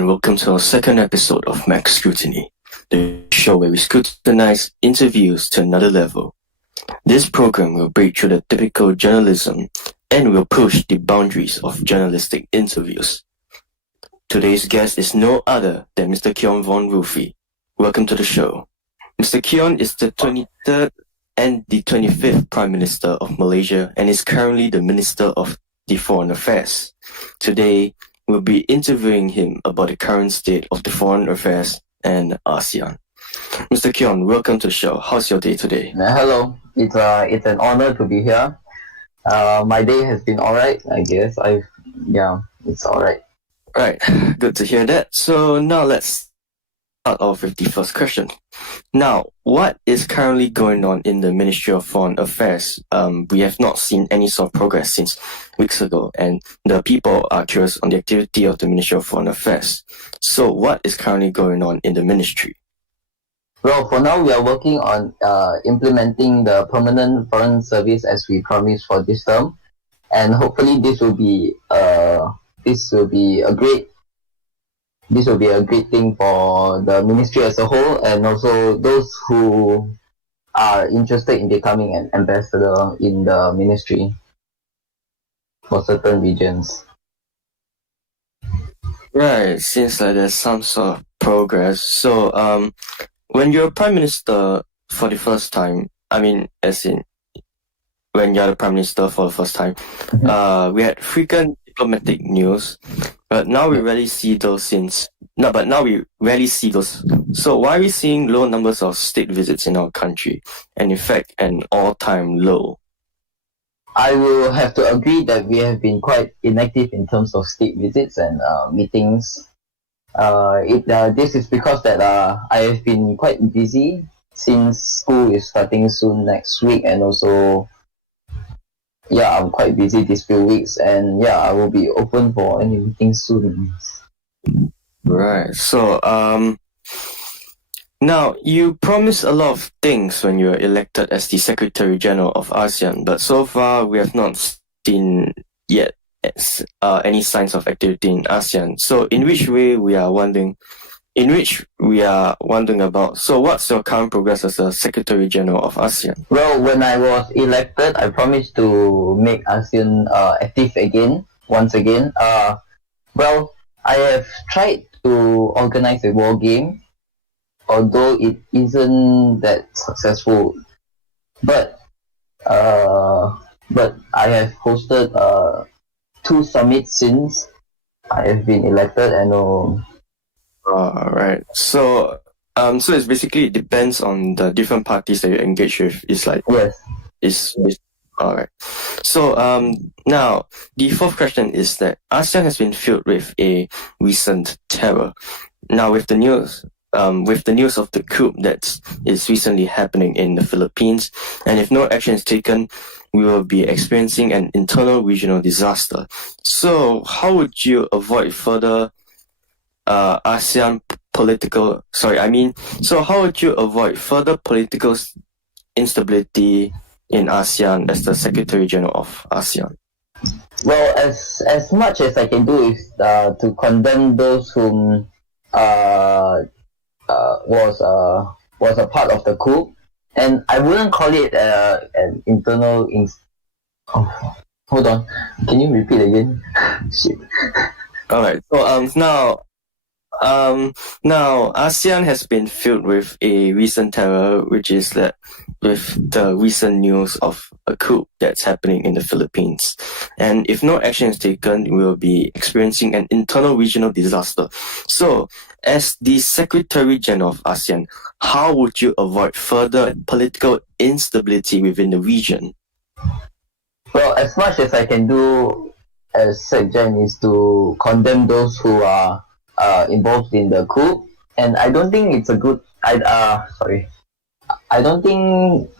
and welcome to our second episode of Max Scrutiny, the show where we scrutinize interviews to another level. This program will break through the typical journalism and will push the boundaries of journalistic interviews. Today's guest is no other than Mr. Kyon von Rufi. Welcome to the show. Mr. Kyon is the 23rd and the 25th Prime Minister of Malaysia and is currently the Minister of the Foreign Affairs. Today, we'll be interviewing him about the current state of the foreign affairs and ASEAN. Mr. Kyon, welcome to the show. How's your day today? Hello. It's an honor to be here. My day has been alright, I guess. It's alright. Right, good to hear that. So now let's start off with the first question. Now, what is currently going on in the Ministry of Foreign Affairs? We have not seen any sort of progress since weeks ago, and the people are curious on the activity of the Ministry of Foreign Affairs. So what is currently going on in the ministry? Well, for now, we are working on implementing the permanent foreign service as we promised for this term, and hopefully this will be a great thing for the ministry as a whole, and also those who are interested in becoming an ambassador in the ministry for certain regions. Right, seems like there's some sort of progress. So, when you're Prime Minister for the first time, when you're the Prime Minister for the first time, we had frequent diplomatic news, but now we rarely see those. So why are we seeing low numbers of state visits in our country, and in fact, an all-time low? I will have to agree that we have been quite inactive in terms of state visits and meetings. This is because that I have been quite busy since school is starting soon next week, and also I'm quite busy these few weeks, and I will be open for any meetings soon. Right. So now you promised a lot of things when you were elected as the Secretary General of ASEAN, but so far we have not seen yet any signs of activity in ASEAN. So in which we are wondering about. So what's your current progress as a Secretary General of ASEAN? Well, when I was elected, I promised to make ASEAN active once again. Well, I have tried to organize a war game, although it isn't that successful. But I have hosted 2 summits since I have been elected, and right. So it's basically, it depends on the different parties that you engage with. It's like yes. All right. So now the fourth question is that ASEAN has been filled with a recent terror. Now with the news of the coup that is recently happening in the Philippines, and if no action is taken, we will be experiencing an internal regional disaster. So how would you avoid further political instability in ASEAN as the Secretary General of ASEAN? Well, as much as I can do is to condemn those whom was a part of the coup, and I wouldn't call it an internal. Hold on, can you repeat again? Shit. All right. So now ASEAN has been filled with a recent terror, which is that with the recent news of a coup that's happening in the Philippines. And if no action is taken, we will be experiencing an internal regional disaster. So, as the Secretary General of ASEAN, how would you avoid further political instability within the region? Well, as much as I can do as Secgen is to condemn those who are involved in the coup, and I don't think it's a good. I don't think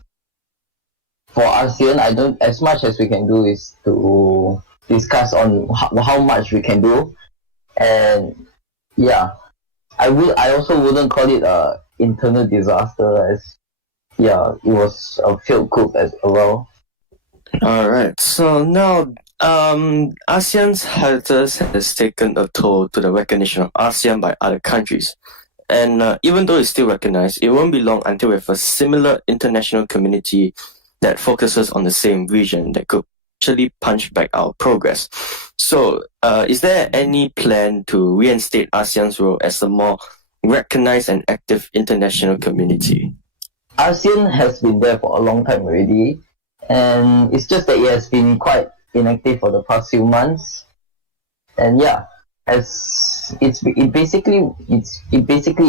for ASEAN, as much as we can do is to discuss on how much we can do, and I also wouldn't call it a internal disaster, as it was a failed coup as well. All right. So now ASEAN's hiatus has taken a toll to the recognition of ASEAN by other countries. And even though it's still recognized, it won't be long until we have a similar international community that focuses on the same region that could actually punch back our progress. So, is there any plan to reinstate ASEAN's role as a more recognized and active international community? ASEAN has been there for a long time already, and it's just that it has been quite inactive for the past few months. And yeah, as it basically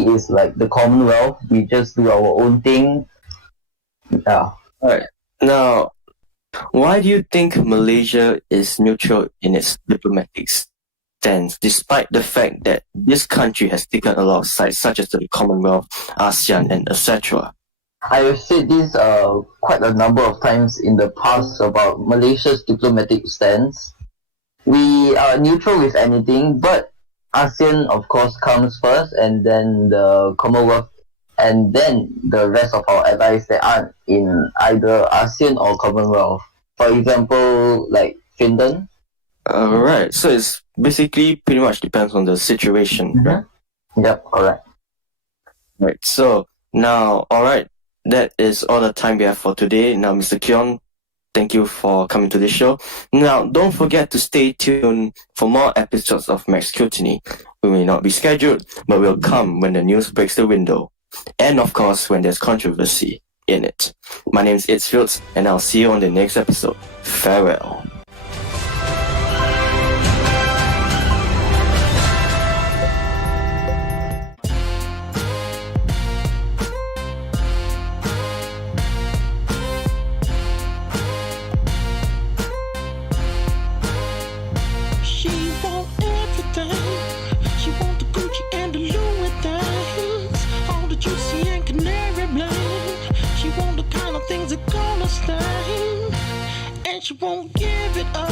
is like the Commonwealth. We just do our own thing. Yeah. Alright. Now, why do you think Malaysia is neutral in its diplomatic stance, despite the fact that this country has taken a lot of sides, such as the Commonwealth, ASEAN, and etc.? I have said this quite a number of times in the past about Malaysia's diplomatic stance. We are neutral with anything, but ASEAN of course comes first, and then the Commonwealth, and then the rest of our allies that aren't in either ASEAN or Commonwealth. For example, like Finland. Right, so it's basically pretty much depends on the situation, right? Yep, correct. Right, so now, alright, that is all the time we have for today. Now, Mr. Kyon, thank you for coming to this show. Now, don't forget to stay tuned for more episodes of Max Scrutiny. We may not be scheduled, but will come when the news breaks the window. And of course, when there's controversy in it. My name is Itzfields, and I'll see you on the next episode. Farewell. She want everything. She want the Gucci and the Louis things, all the juicy and canary bling. She want the kind of things that gonna stay, and she won't give it up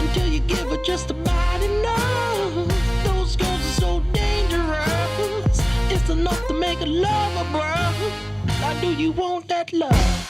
until you give her just about enough. Those girls are so dangerous. It's enough to make a lover, bro. Now do you want that love?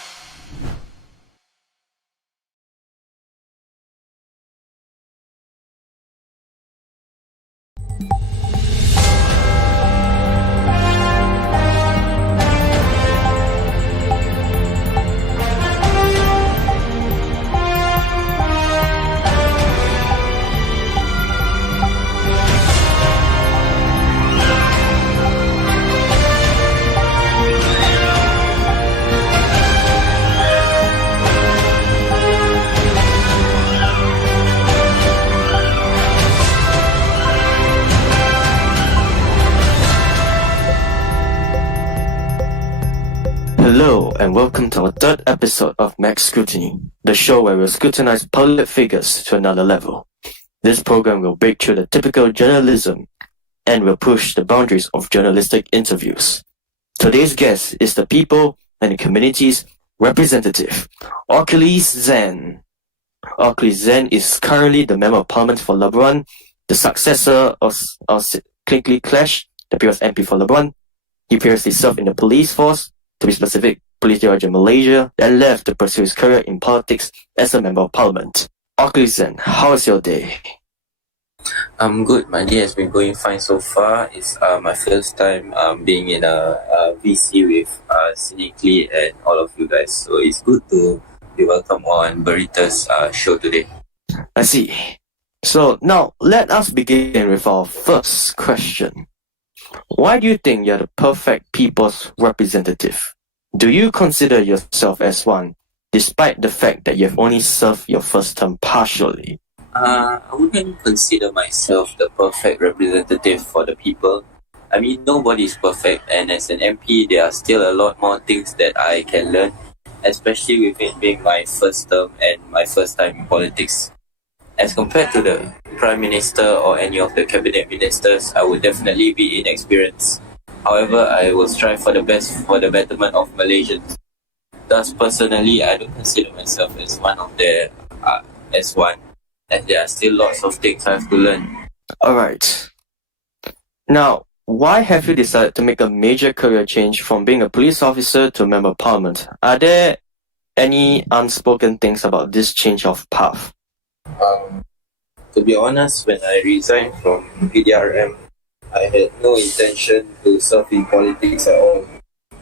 Hello, and welcome to our third episode of Max Scrutiny, the show where we'll scrutinize public figures to another level. This program will break through the typical journalism and will push the boundaries of journalistic interviews. Today's guest is the people and the community's representative, Oculus Zen. Oculus Zen is currently the Member of Parliament for Labuan, the successor of Clinkley Clash, the previous MP for Labuan. He previously served in the police force, to be specific, Police Diraja Malaysia, and left to pursue his career in politics as a Member of Parliament. Oculus Zen, how was your day? I'm good. My day has been going fine so far. It's my first time being in a VC with Cynically and all of you guys. So it's good to be welcome on BERITA's show today. I see. So now let us begin with our first question. Why do you think you're the perfect people's representative? Do you consider yourself as one, despite the fact that you've only served your first term partially? I wouldn't consider myself the perfect representative for the people. I mean, nobody is perfect, and as an MP, there are still a lot more things that I can learn, especially with it being my first term and my first time in politics. As compared to the Prime Minister or any of the Cabinet Ministers, I would definitely be inexperienced. However, I will strive for the best for the betterment of Malaysians. Thus, personally, I don't consider myself as one of the as there are still lots of things I have to learn. Alright. Now, why have you decided to make a major career change from being a police officer to a Member of Parliament? Are there any unspoken things about this change of path? To be honest, when I resigned from PDRM, I had no intention to serve in politics at all.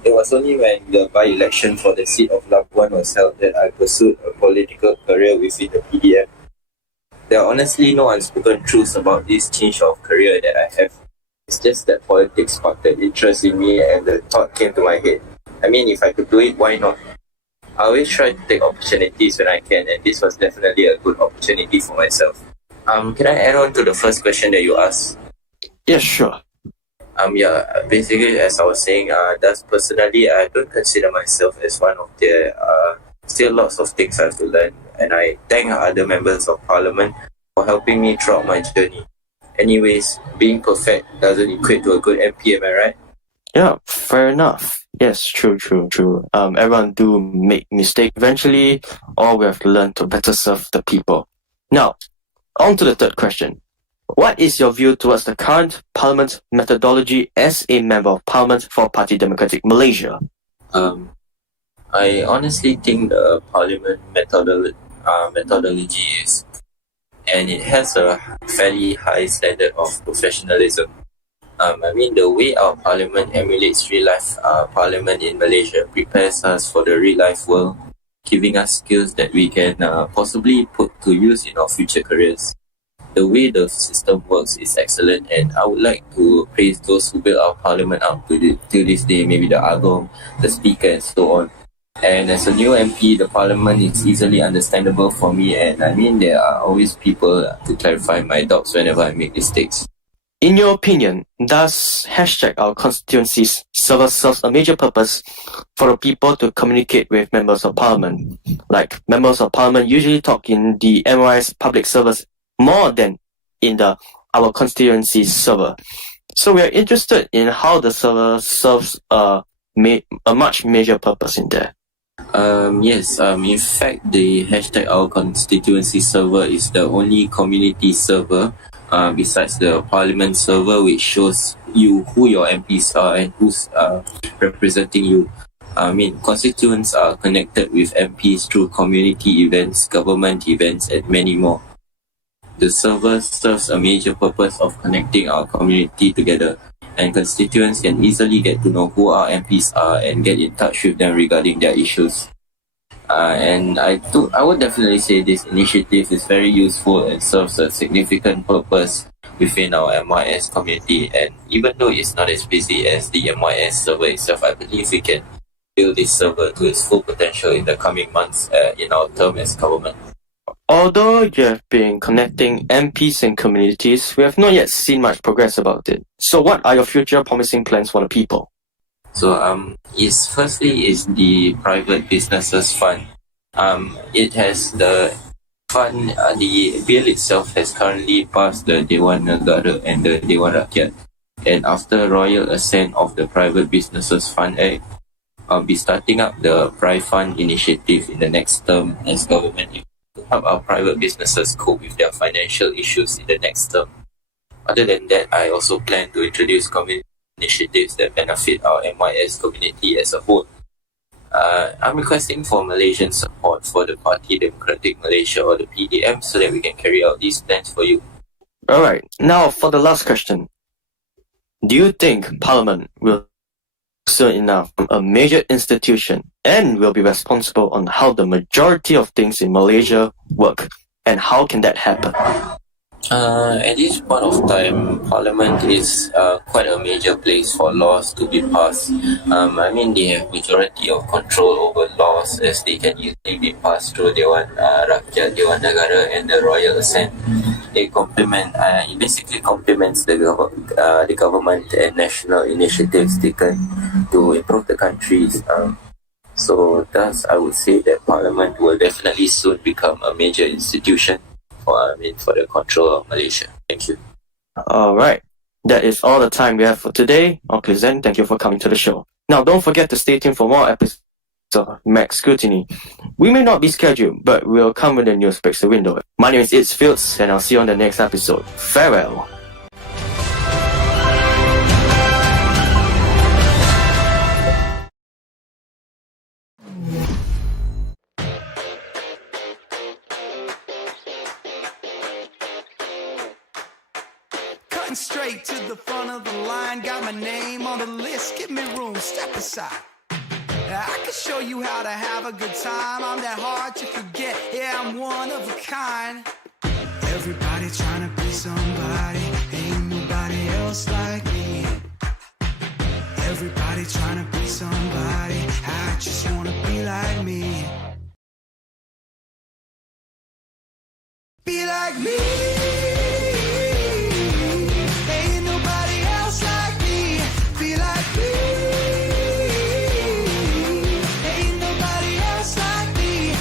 It was only when the by-election for the seat of Labuan was held that I pursued a political career within the PDM. There are honestly no unspoken truths about this change of career that I have. It's just that politics sparked interest in me and the thought came to my head. I mean, if I could do it, why not? I always try to take opportunities when I can, and this was definitely a good opportunity for myself. Can I add on to the first question that you asked? Yeah, sure. Basically, as I was saying, thus personally, I don't consider myself as one of the still lots of things I have to learn, and I thank other members of parliament for helping me throughout my journey. Anyways, being perfect doesn't equate to a good MP, am I right? Yeah, fair enough. Yes, true. Everyone do make mistakes eventually, or we have to learn to better serve the people. Now, on to the third question. What is your view towards the current parliament methodology as a member of parliament for Parti Demokratik Malaysia? I honestly think the parliament methodology is, and it has a fairly high standard of professionalism. The way our parliament emulates real-life parliament in Malaysia prepares us for the real-life world, giving us skills that we can possibly put to use in our future careers. The way the system works is excellent, and I would like to praise those who built our parliament up to this day, maybe the Agong, the Speaker, and so on. And as a new MP, the parliament is easily understandable for me, and there are always people to clarify my doubts whenever I make mistakes. In your opinion, does Hijack our constituencies serve a major purpose for the people to communicate with members of parliament? Like, members of parliament usually talk in the MOI's public service more than in our constituency's server. So we are interested in how the server serves a much major purpose in there. Yes, in fact, the #Our Constituency server is the only community server besides the Parliament server, which shows you who your MPs are and who's representing you. Constituents are connected with MPs through community events, government events, and many more. The server serves a major purpose of connecting our community together, and constituents can easily get to know who our MPs are and get in touch with them regarding their issues. And I would definitely say this initiative is very useful and serves a significant purpose within our MYS community. And even though it's not as busy as the MYS server itself, I believe we can build this server to its full potential in the coming months in our term as government. Although you have been connecting MPs and communities, we have not yet seen much progress about it. So what are your future promising plans for the people? So, firstly is the private businesses fund. It has the fund, the bill itself has currently passed the Dewan Negara and the Dewan Rakyat. And after royal assent of the Private Businesses Fund Act, I'll be starting up the Pri Fund initiative in the next term as government to help our private businesses cope with their financial issues in the next term. Other than that, I also plan to introduce community initiatives that benefit our MYS community as a whole. I'm requesting for Malaysian support for the Parti Demokratik Malaysia, or the PDM, so that we can carry out these plans for you. Alright, now for the last question. Do you think Parliament will soon enough a major institution and will be responsible on how the majority of things in Malaysia work? And how can that happen? At this point of time, Parliament is quite a major place for laws to be passed. They have majority of control over laws, as they can easily be passed through Dewan Rakyat, Dewan Negara, and the Royal Assent. It basically complements the government and national initiatives taken to improve the countries. So thus, I would say that Parliament will definitely soon become a major institution for the control of Malaysia. Thank you. Alright, that is all the time we have for today. Oculus Zen, thank you for coming to the show. Now don't forget to stay tuned for more episodes of Max Scrutiny. We may not be scheduled, but we'll come when the news breaks the window. My name is It's Fields, and I'll see you on the next episode. Farewell. cutting straight to the front of the line. Got my name on the list, give me room, step aside. I can show you how to have a good time. I'm that hard to forget, yeah, I'm one of a kind. Everybody trying to be somebody, ain't nobody else like me. Everybody trying to be somebody, I just wanna be like me. Be like me. Ain't nobody else like me. Be like me. Ain't nobody else like me.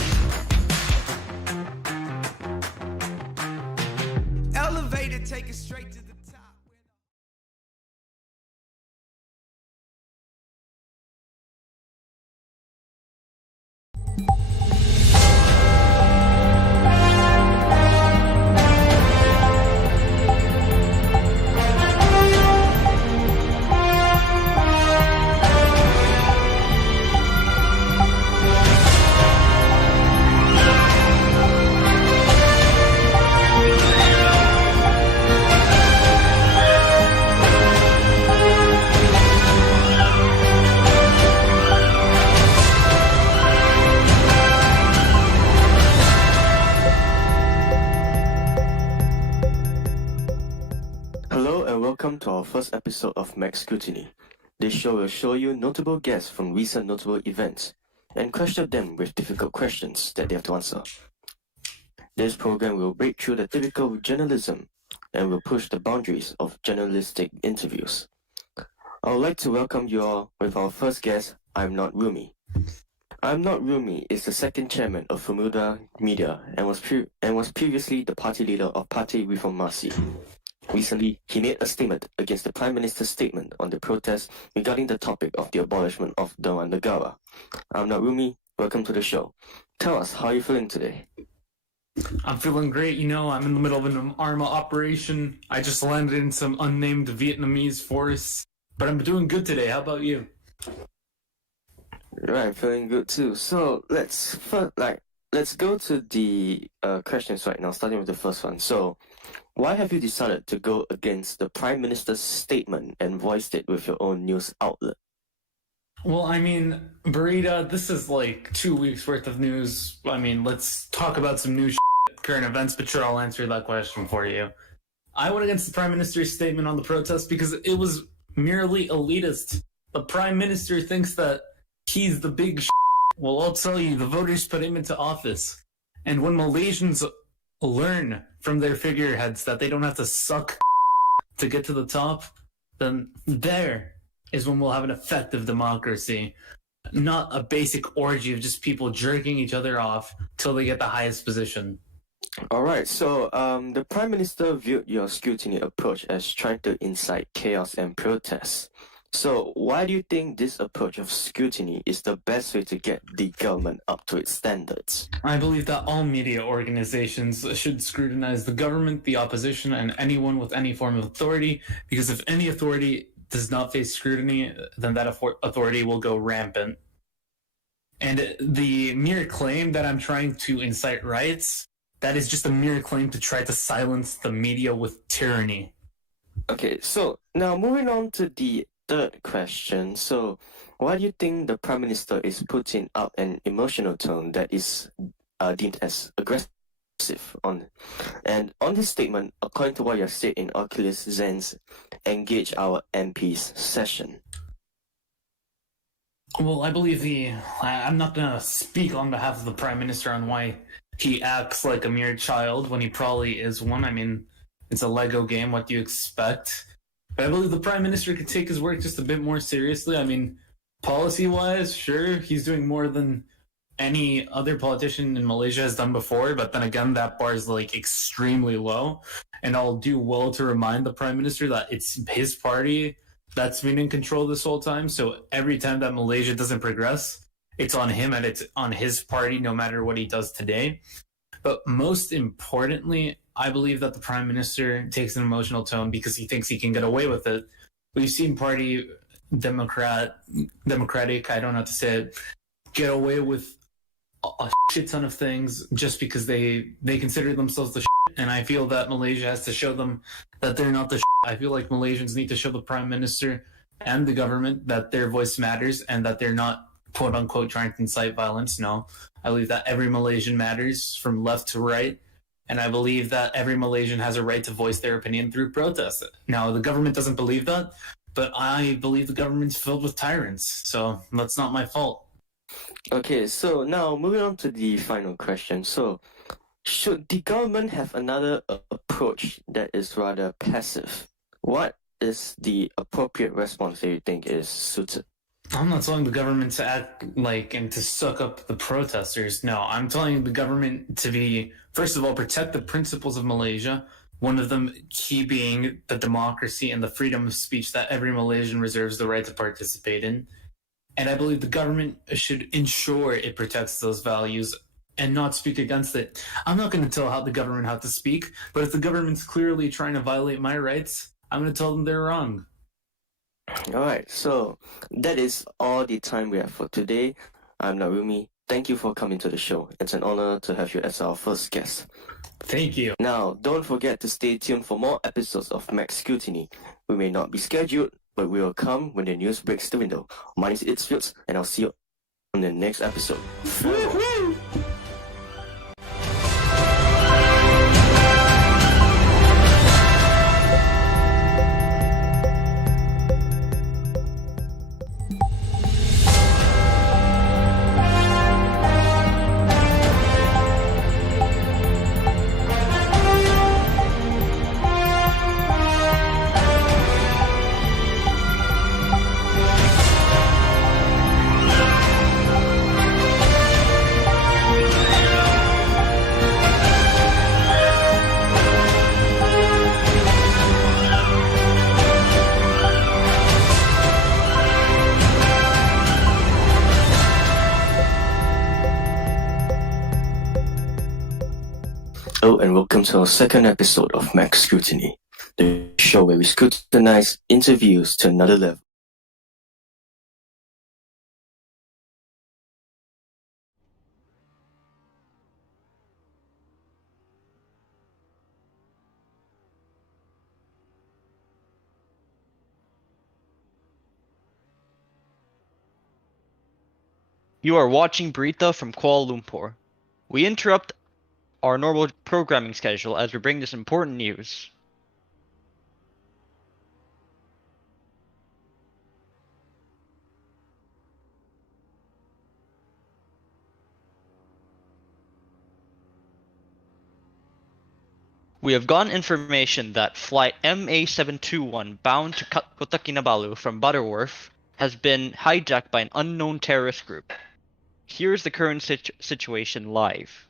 Elevator, take it straight to the top. Hello and welcome to our first episode of Max Scrutiny. This show will show you notable guests from recent notable events and question them with difficult questions that they have to answer. This program will break through the typical journalism and will push the boundaries of journalistic interviews. I would like to welcome you all with our first guest, I'm Not Rumi. I'm Not Rumi is the second chairman of Bermuda Media and was previously the party leader of Party Reformasi. Recently, he made a statement against the Prime Minister's statement on the protest regarding the topic of the abolishment of Dewan Negara. I'm Not Rumi, welcome to the show. Tell us, how are you feeling today? I'm feeling great. You know, I'm in the middle of an ARMA operation. I just landed in some unnamed Vietnamese forest, but I'm doing good today. How about you? Right, feeling good too. So let's go to the questions right now, starting with the first one. So, why have you decided to go against the Prime Minister's statement and voiced it with your own news outlet? Well, I mean, BERITA, this is like 2 weeks worth of news. I mean, let's talk about some new current events, but sure, I'll answer that question for you. I went against the Prime Minister's statement on the protest because it was merely elitist. The Prime Minister thinks that he's the big Well, I'll tell you, the voters put him into office. And when Malaysians learn from their figureheads that they don't have to suck to get to the top, then there is when we'll have an effective democracy. Not a basic orgy of just people jerking each other off till they get the highest position. Alright, so the Prime Minister viewed your scrutiny approach as trying to incite chaos and protests. So why do you think this approach of scrutiny is the best way to get the government up to its standards? I believe that all media organizations should scrutinize the government, the opposition, and anyone with any form of authority, because if any authority does not face scrutiny, then that authority will go rampant. And the mere claim that I'm trying to incite riots, that is just a mere claim to try to silence the media with tyranny. Okay, so now moving on to the third question. So why do you think the Prime Minister is putting up an emotional tone that is deemed as aggressive and on this statement, according to what you have said in Oculus Zen's Engage Our MPs session? Well, I believe I'm not going to speak on behalf of the Prime Minister on why he acts like a mere child when he probably is one. I mean, it's a Lego game, what do you expect? But I believe the Prime Minister could take his work just a bit more seriously. I mean, policy-wise, sure, he's doing more than any other politician in Malaysia has done before, but then again, that bar is like extremely low. And I'll do well to remind the Prime Minister that it's his party that's been in control this whole time. So every time that Malaysia doesn't progress, it's on him and it's on his party, no matter what he does today. But most importantly, I believe that the Prime Minister takes an emotional tone because he thinks he can get away with it. We've seen party democratic, I don't know how to say it, get away with a shit ton of things just because they consider themselves the shit. And I feel that Malaysia has to show them that they're not the shit I feel like Malaysians need to show the Prime Minister and the government that their voice matters and that they're not quote unquote trying to incite violence. No, I believe that every Malaysian matters from left to right. And I believe that every Malaysian has a right to voice their opinion through protest. Now, the government doesn't believe that, but I believe the government's filled with tyrants. So that's not my fault. Okay, so now moving on to the final question. So, should the government have another approach that is rather passive? What is the appropriate response that you think is suited? I'm not telling the government to act like and to suck up the protesters. No, I'm telling the government to be, first of all, protect the principles of Malaysia. One of them key being the democracy and the freedom of speech that every Malaysian reserves the right to participate in. And I believe the government should ensure it protects those values and not speak against it. I'm not going to tell how the government how to speak, but if the government's clearly trying to violate my rights, I'm going to tell them they're wrong. Alright, so that is all the time we have for today. I'm Narumi. Thank you for coming to the show. It's an honor to have you as our first guest. Thank you. Now, don't forget to stay tuned for more episodes of Max Scrutiny. We may not be scheduled, but we will come when the news breaks the window. My name is Itzfields, and I'll see you on the next episode. Farewell. Hello and welcome to our second episode of Max Scrutiny, the show where we scrutinize interviews to another level. You are watching BERITA from Kuala Lumpur. We interrupt our normal programming schedule as we bring this important news. We have gotten information that flight MA721 bound to Kota Kinabalu from Butterworth has been hijacked by an unknown terrorist group. Here's the current situation live.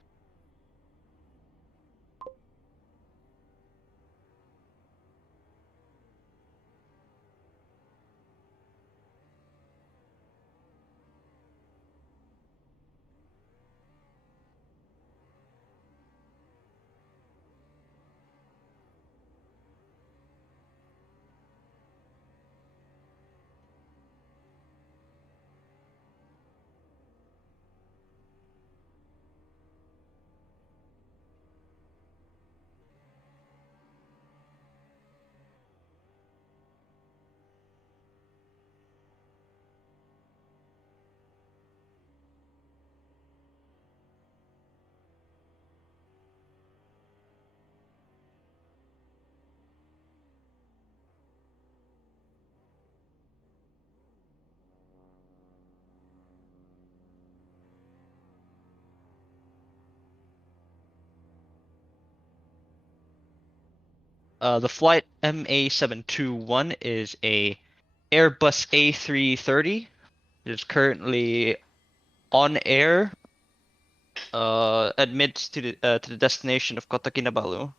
The flight MA721 is a Airbus A330. It is currently on air admits to the destination of Kota Kinabalu.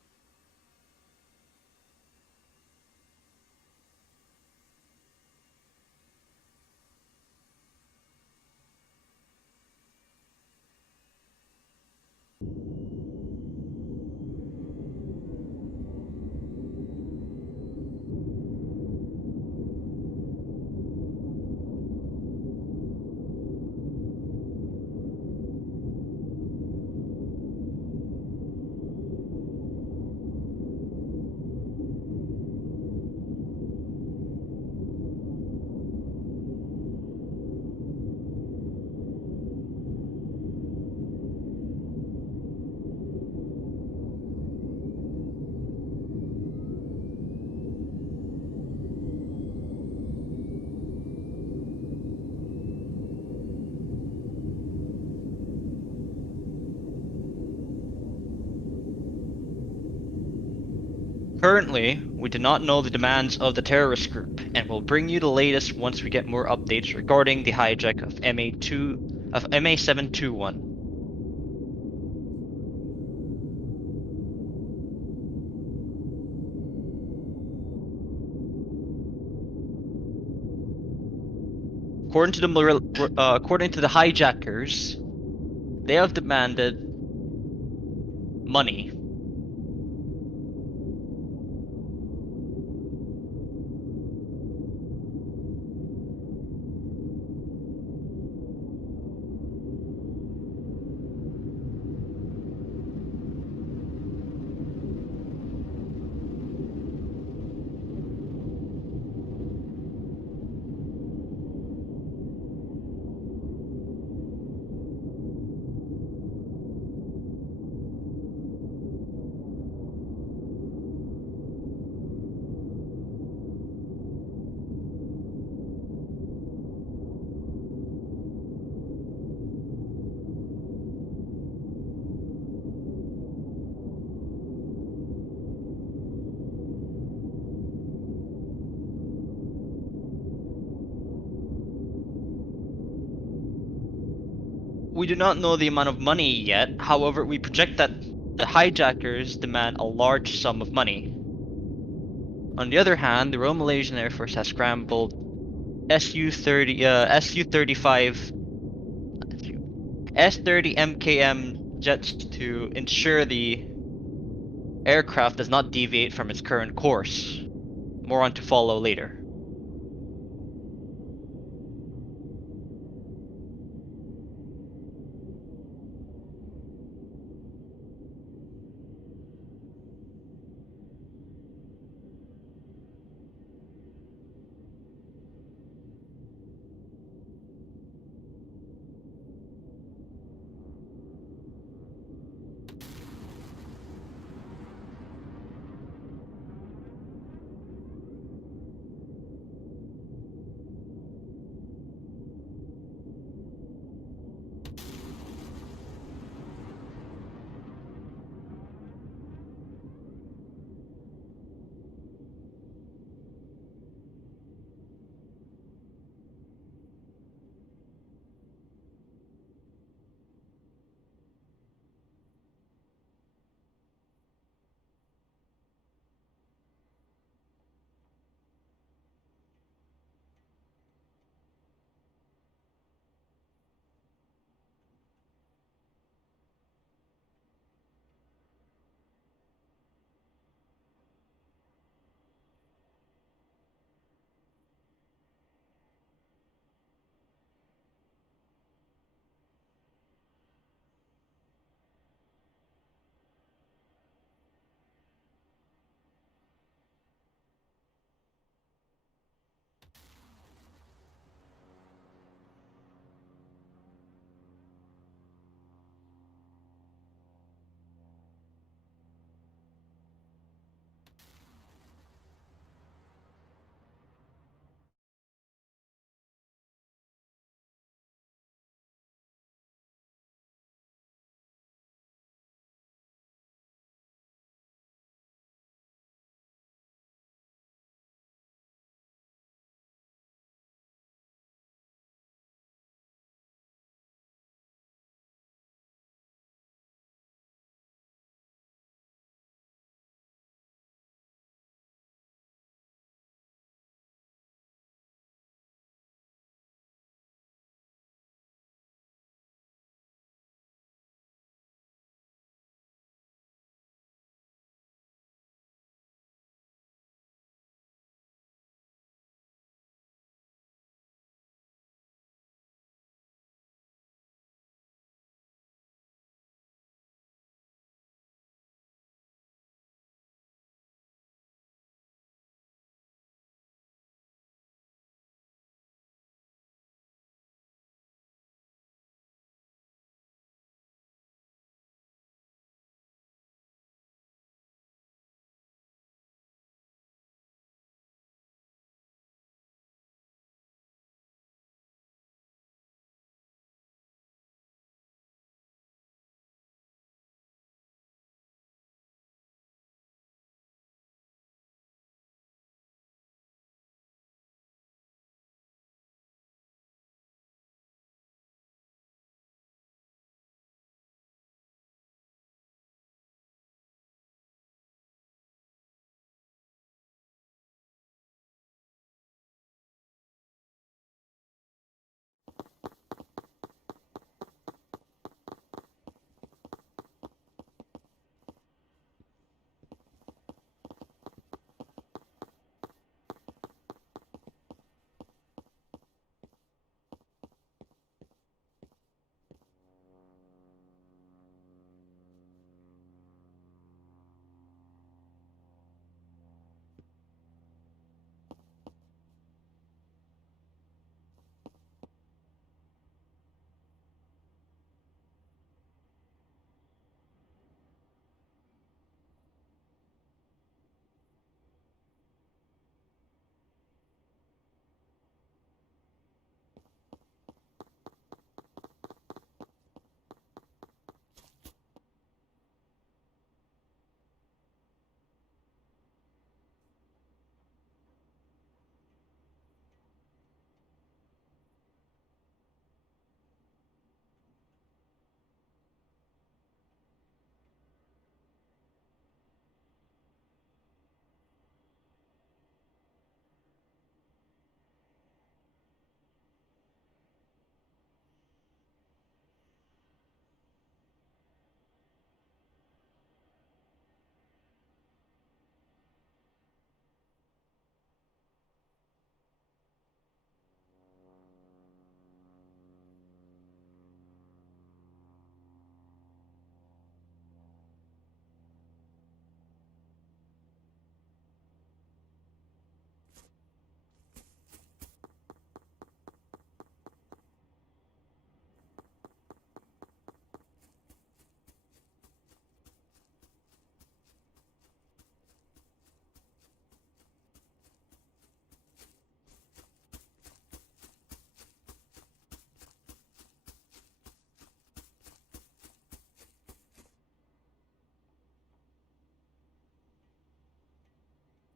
Currently, we do not know the demands of the terrorist group, and will bring you the latest once we get more updates regarding the hijack of MA721. According to the hijackers, they have demanded money. We do not know the amount of money yet, however, we project that the hijackers demand a large sum of money. On the other hand, the Royal Malaysian Air Force has scrambled Su-35 S-30 MKM jets to ensure the aircraft does not deviate from its current course. More on to follow later.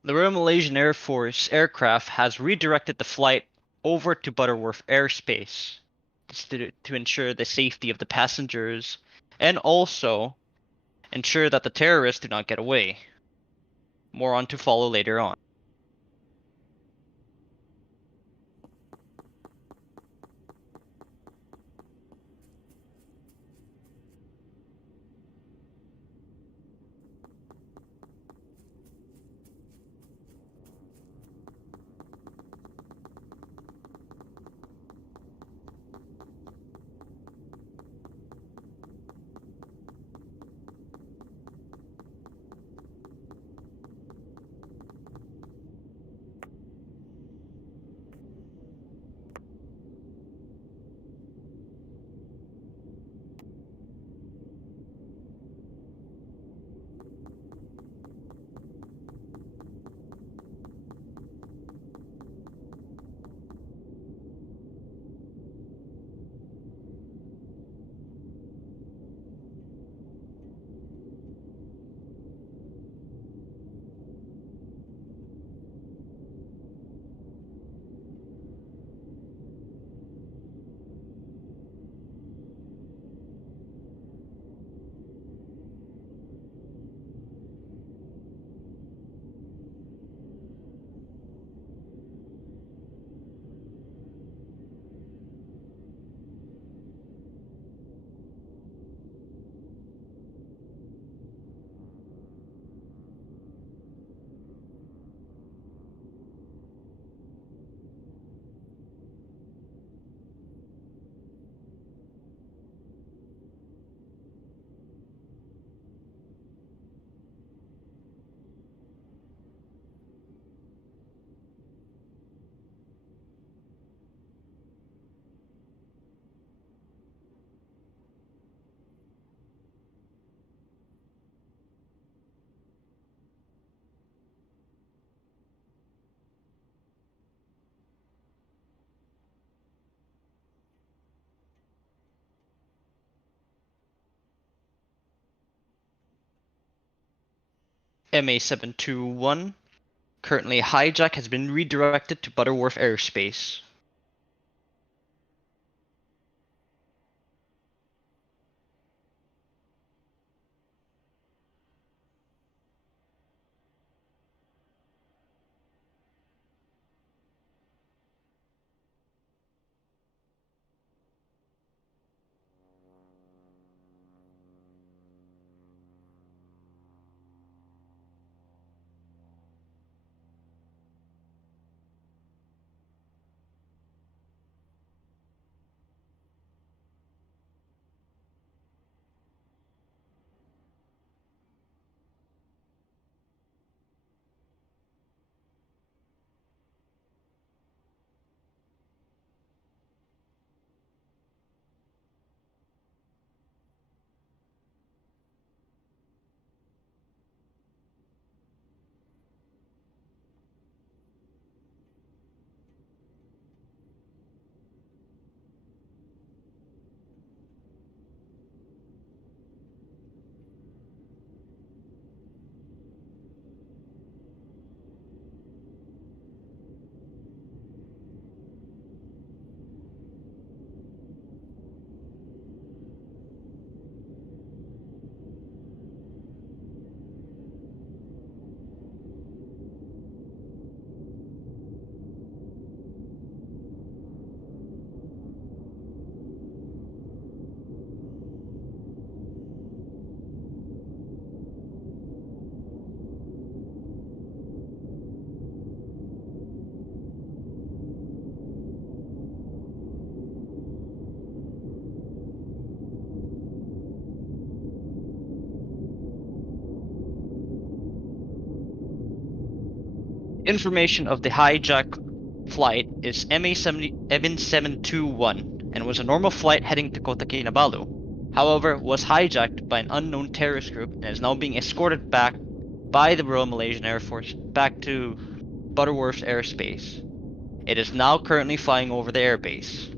The Royal Malaysian Air Force aircraft has redirected the flight over to Butterworth airspace to ensure the safety of the passengers and also ensure that the terrorists do not get away. More on to follow later on. MA721. Currently, Hijack has been redirected to Butterworth airspace. Information of the hijack flight is MA721 and was a normal flight heading to Kota Kinabalu. However, was hijacked by an unknown terrorist group and is now being escorted back by the Royal Malaysian Air Force back to Butterworth airspace. It is now currently flying over the airbase.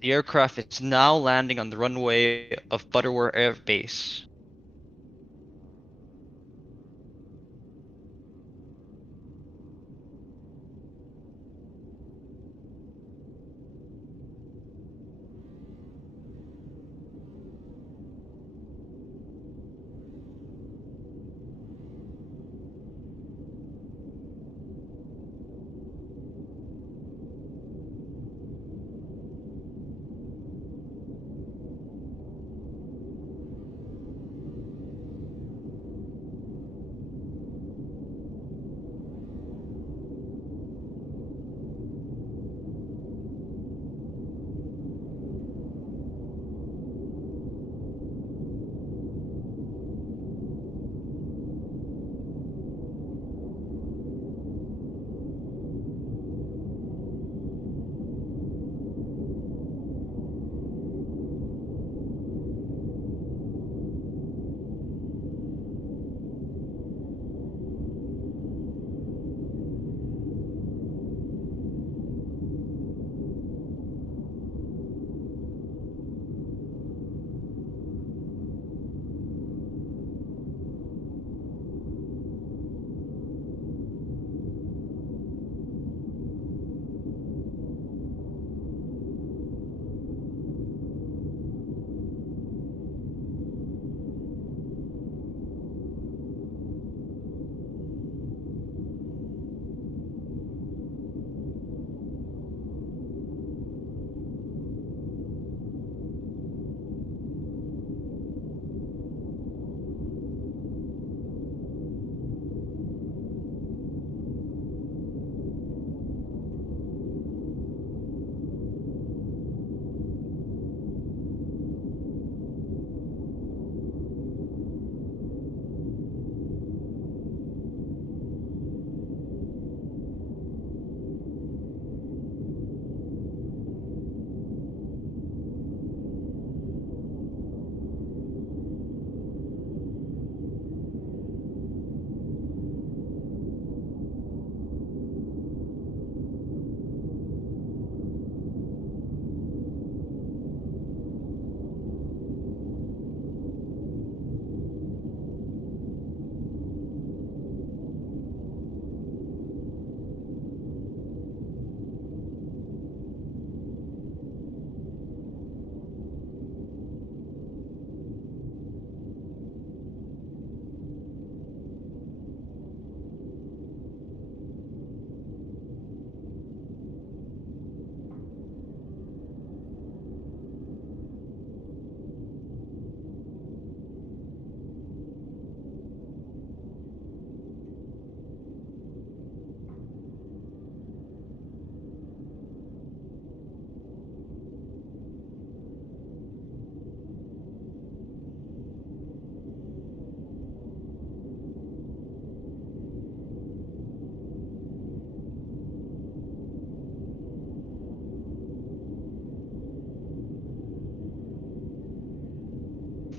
The aircraft is now landing on the runway of Butterworth Air Base.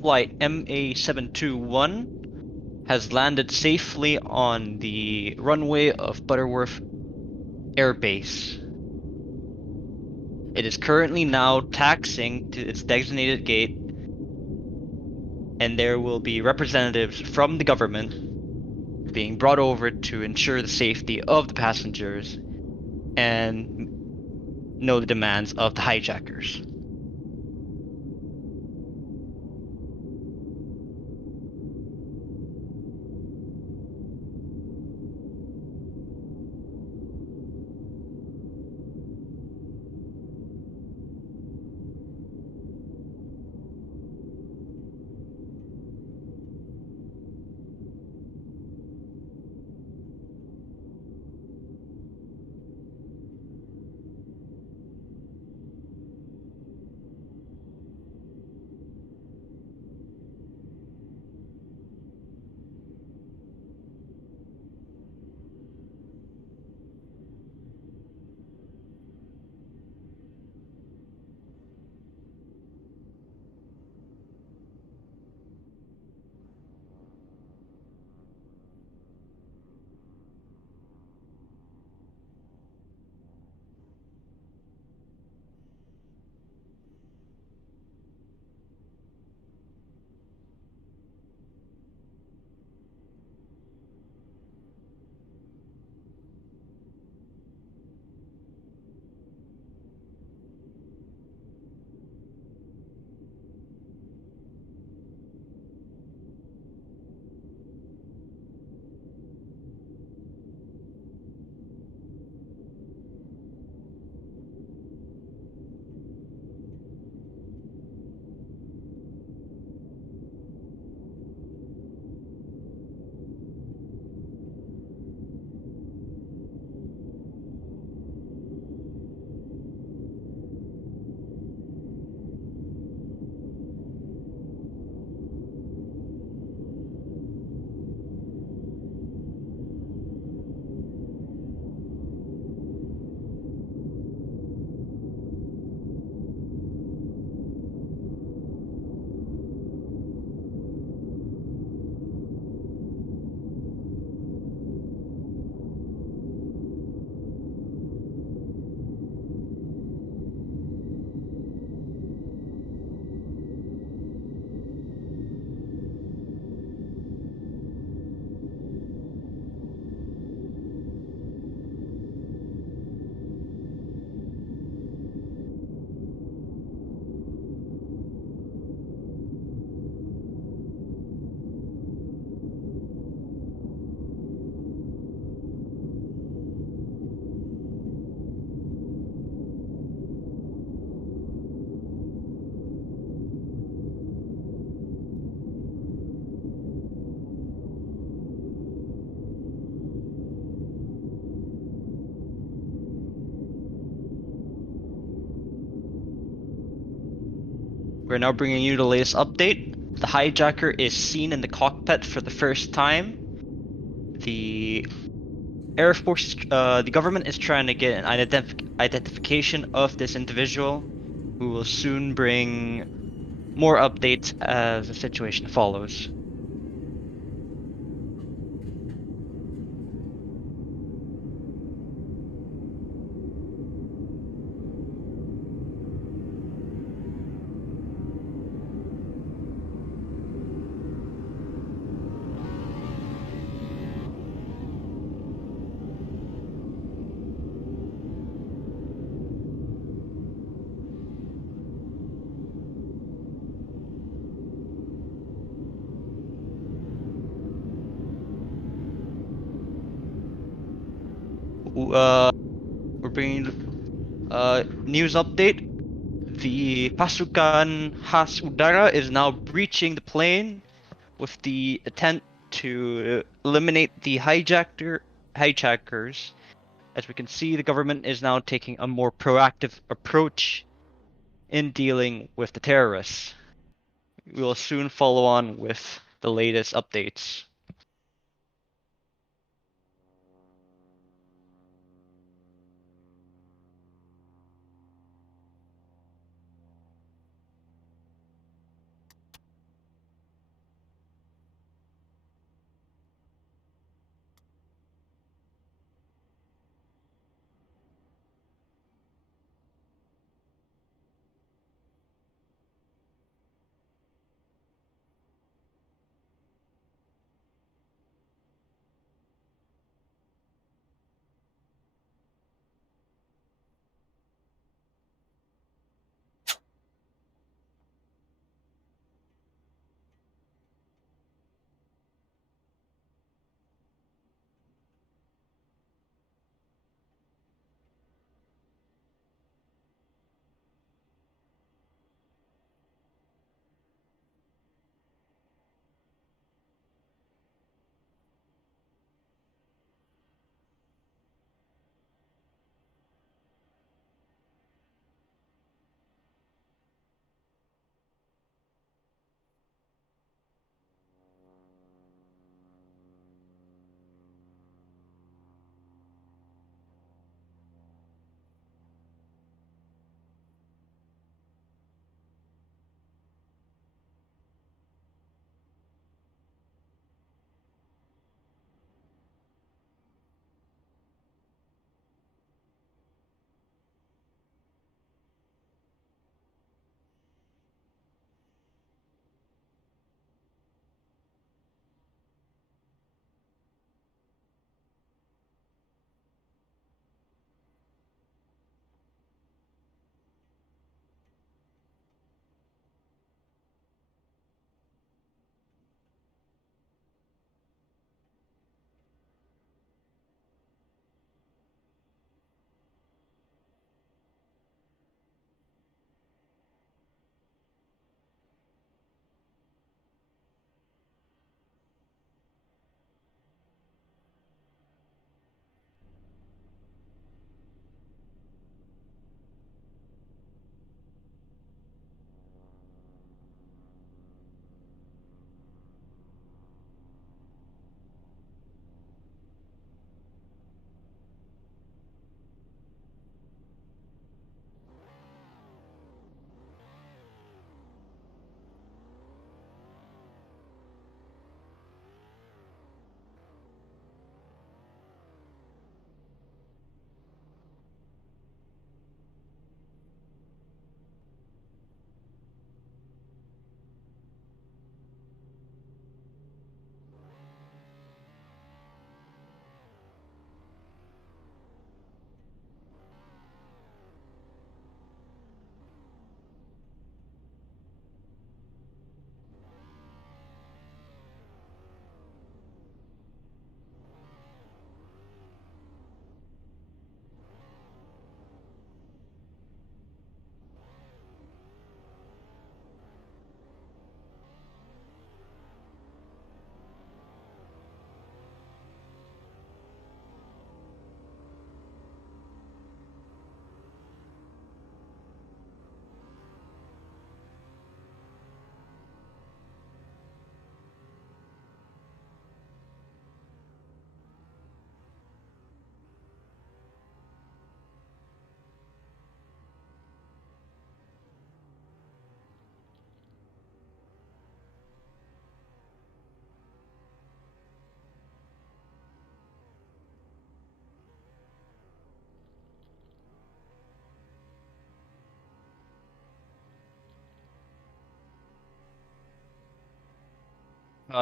Flight MA721 has landed safely on the runway of Butterworth Air Base. It is currently now taxiing to its designated gate, and there will be representatives from the government being brought over to ensure the safety of the passengers and know the demands of the hijackers. We're now bringing you the latest update. The hijacker is seen in the cockpit for the first time. The Air Force, the government is trying to get an identification of this individual. We will soon bring more updates as the situation follows. We're bringing news update. The Pasukan Khas Udara is now breaching the plane with the attempt to eliminate the hijackers. As we can see, the government is now taking a more proactive approach in dealing with the terrorists. We will soon follow on with the latest updates.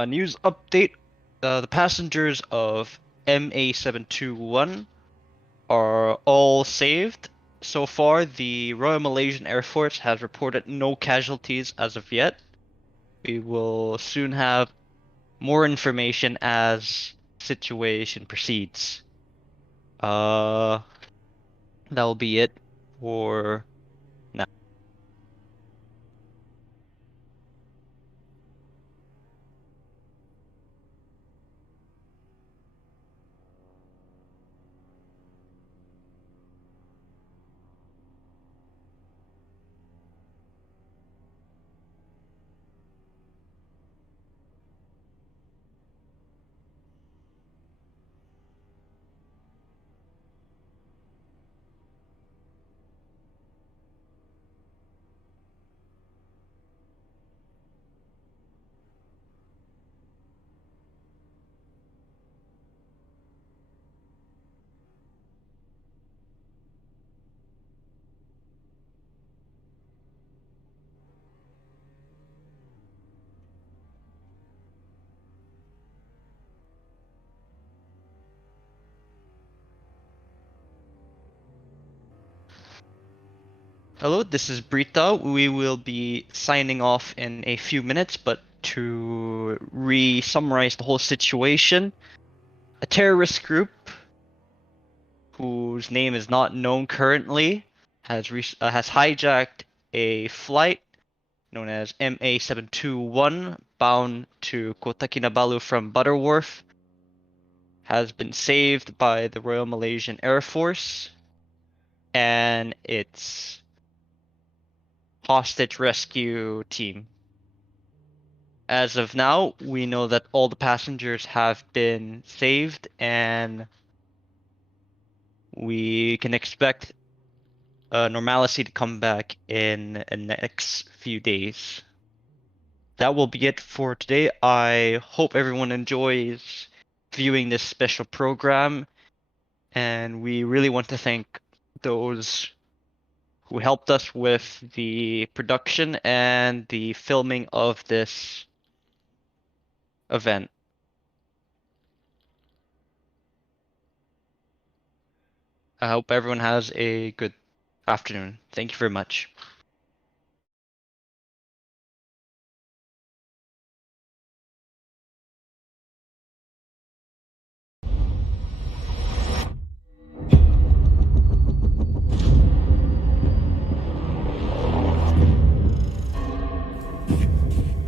News update. The passengers of MA721 are all saved. So far, the Royal Malaysian Air Force has reported no casualties as of yet. We will soon have more information as situation proceeds. That'll be it for now. Hello, this is BERITA. We will be signing off in a few minutes, but to re-summarize the whole situation, a terrorist group whose name is not known currently has hijacked a flight known as MA721 bound to Kota Kinabalu from Butterworth, has been saved by the Royal Malaysian Air Force and its hostage rescue team. As of now, we know that all the passengers have been saved and we can expect normalcy to come back in the next few days. That will be it for today. I hope everyone enjoys viewing this special program, and we really want to thank those who helped us with the production and the filming of this event. I hope everyone has a good afternoon. Thank you very much.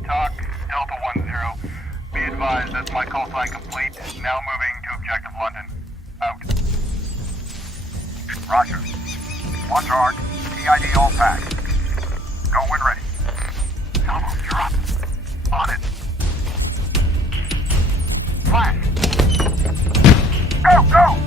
TOC, Delta 10. Be advised, that's my call sign complete. Now moving to Objective London. Out. Roger. Launch arc. TID all packed. Go when ready. Salvo, you're up. On it. Flash. Go, go!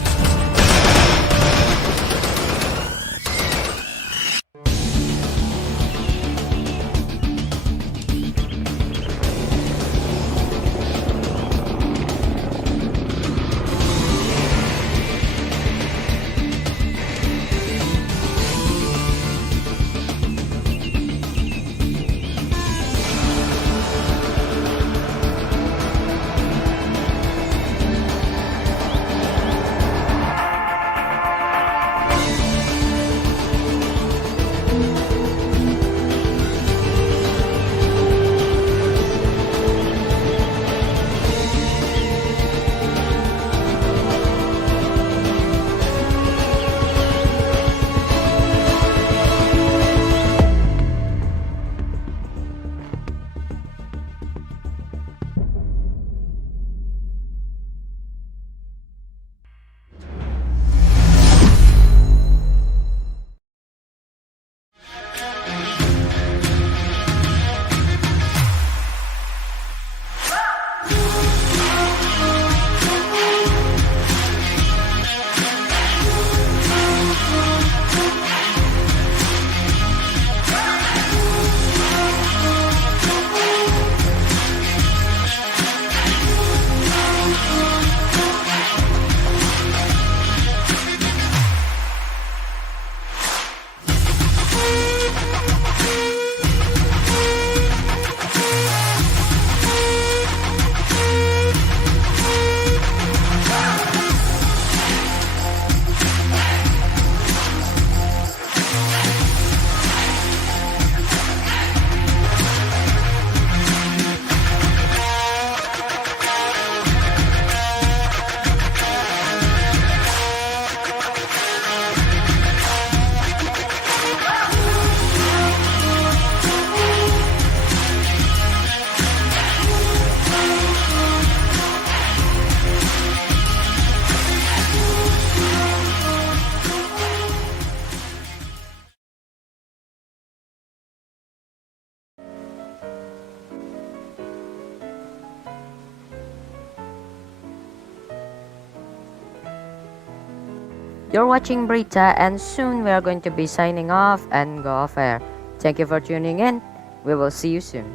You're watching BERITA, and soon we are going to be signing off and go off air. Thank you for tuning in. We will see you soon.